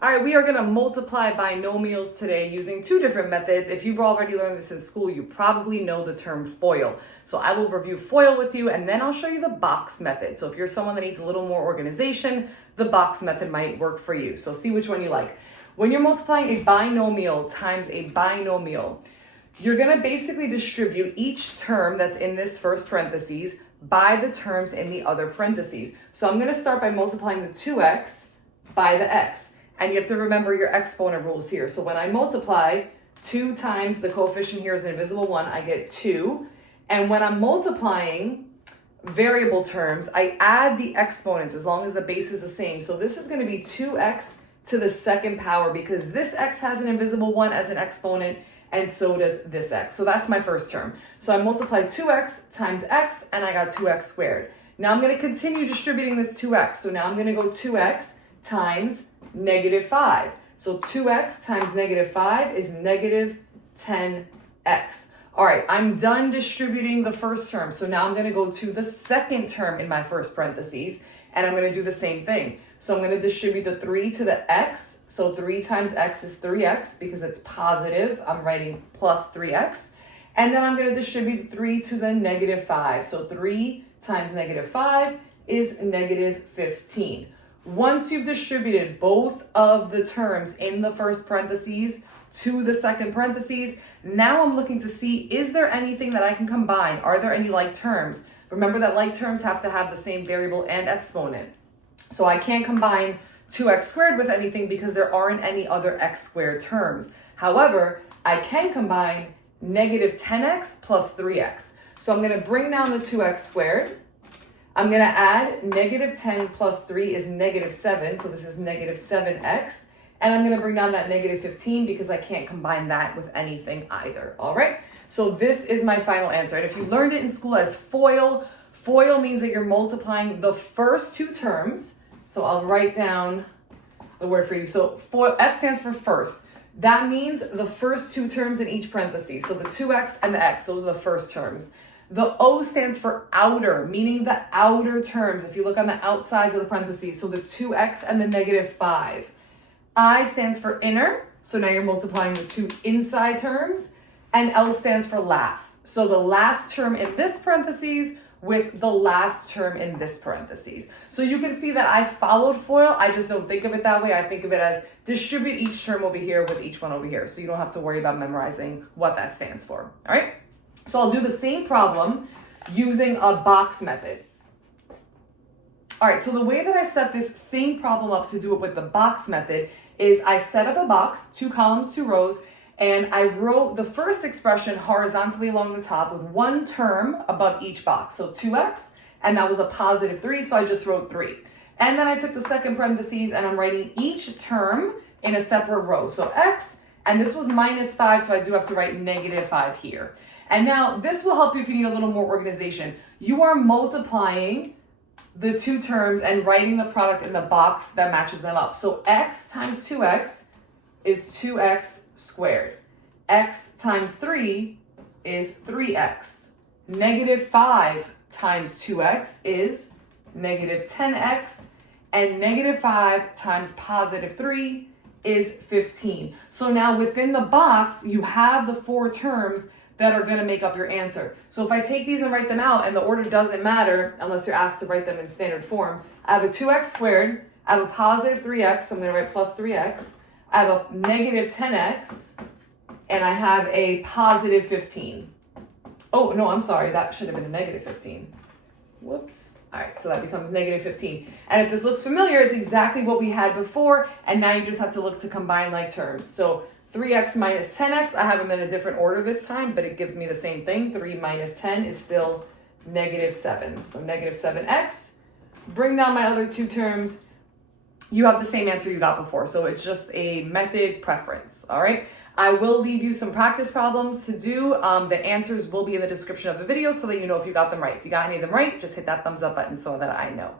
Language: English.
All right, we are going to multiply binomials today using two different methods. If you've already learned this in school, you probably know the term FOIL. So I will review FOIL with you, and then I'll show you the box method. So if you're someone that needs a little more organization, the box method might work for you. So see which one you like. When you're multiplying a binomial times a binomial, you're going to basically distribute each term that's in this first parentheses by the terms in the other parentheses. So I'm going to start by multiplying the 2x by the x. And you have to remember your exponent rules here. So when I multiply 2 times the coefficient here is an invisible 1, I get 2. And when I'm multiplying variable terms, I add the exponents as long as the base is the same. So this is going to be 2x to the second power because this x has an invisible 1 as an exponent, and so does this x. So that's my first term. So I multiplied 2x times x, and I got 2x squared. Now I'm going to continue distributing this 2x. So now I'm going to go 2x times negative 5. So 2x times negative 5 is negative 10x. All right, I'm done distributing the first term. So now I'm going to go to the second term in my first parentheses, and I'm going to do the same thing. So I'm going to distribute the 3 to the x. So 3 times x is 3x because it's positive. I'm writing plus 3x. And then I'm going to distribute 3 to the negative 5. So 3 times negative 5 is negative 15. Once you've distributed both of the terms in the first parentheses to the second parentheses, now I'm looking to see, is there anything that I can combine? Are there any like terms? Remember that like terms have to have the same variable and exponent. So I can't combine 2x squared with anything because there aren't any other x squared terms. However, I can combine negative 10x plus 3x. So I'm going to bring down the 2x squared. I'm going to add negative 10 plus 3 is negative 7. So this is negative 7x. And I'm going to bring down that negative 15 because I can't combine that with anything either. All right. So this is my final answer. And if you learned it in school as FOIL, FOIL means that you're multiplying the first two terms. So I'll write down the word for you. So FOIL, F stands for first. That means the first two terms in each parenthesis. So the 2x and the x, those are the first terms. The O stands for outer, meaning the outer terms. If you look on the outsides of the parentheses, so the 2x and the negative 5. I stands for inner, so now you're multiplying the two inside terms. And L stands for last. So the last term in this parentheses with the last term in this parentheses. So you can see that I followed FOIL. I just don't think of it that way. I think of it as distribute each term over here with each one over here. So you don't have to worry about memorizing what that stands for. All right. So I'll do the same problem using a box method. All right, so the way that I set this same problem up to do it with the box method is I set up a box, 2 columns, 2 rows, and I wrote the first expression horizontally along the top with one term above each box. So 2x, and that was a positive 3, so I just wrote 3. And then I took the second parentheses and I'm writing each term in a separate row. So x, and this was minus 5, so I do have to write negative 5 here. And now this will help you if you need a little more organization. You are multiplying the two terms and writing the product in the box that matches them up. So x times 2x is 2x squared. X times 3 is 3x. Negative 5 times 2x is negative 10x. And negative 5 times positive 3 is 15. So now within the box, you have the 4 terms that are going to make up your answer. So if I take these and write them out, and the order doesn't matter unless you're asked to write them in standard form, I have a 2x squared, I have a positive 3x, so I'm going to write plus 3x, I have a negative 10x, and I have a positive 15. Oh, no, I'm sorry, that should have been a negative 15. Whoops. All right, so that becomes negative 15. And if this looks familiar, it's exactly what we had before, and now you just have to look to combine like terms. So 3x minus 10x, I have them in a different order this time, but it gives me the same thing. 3 minus 10 is still negative 7. So negative 7x. Bring down my other two terms. You have the same answer you got before. So it's just a method preference. All right. I will leave you some practice problems to do. The answers will be in the description of the video so that you know if you got them right. If you got any of them right, just hit that thumbs up button so that I know.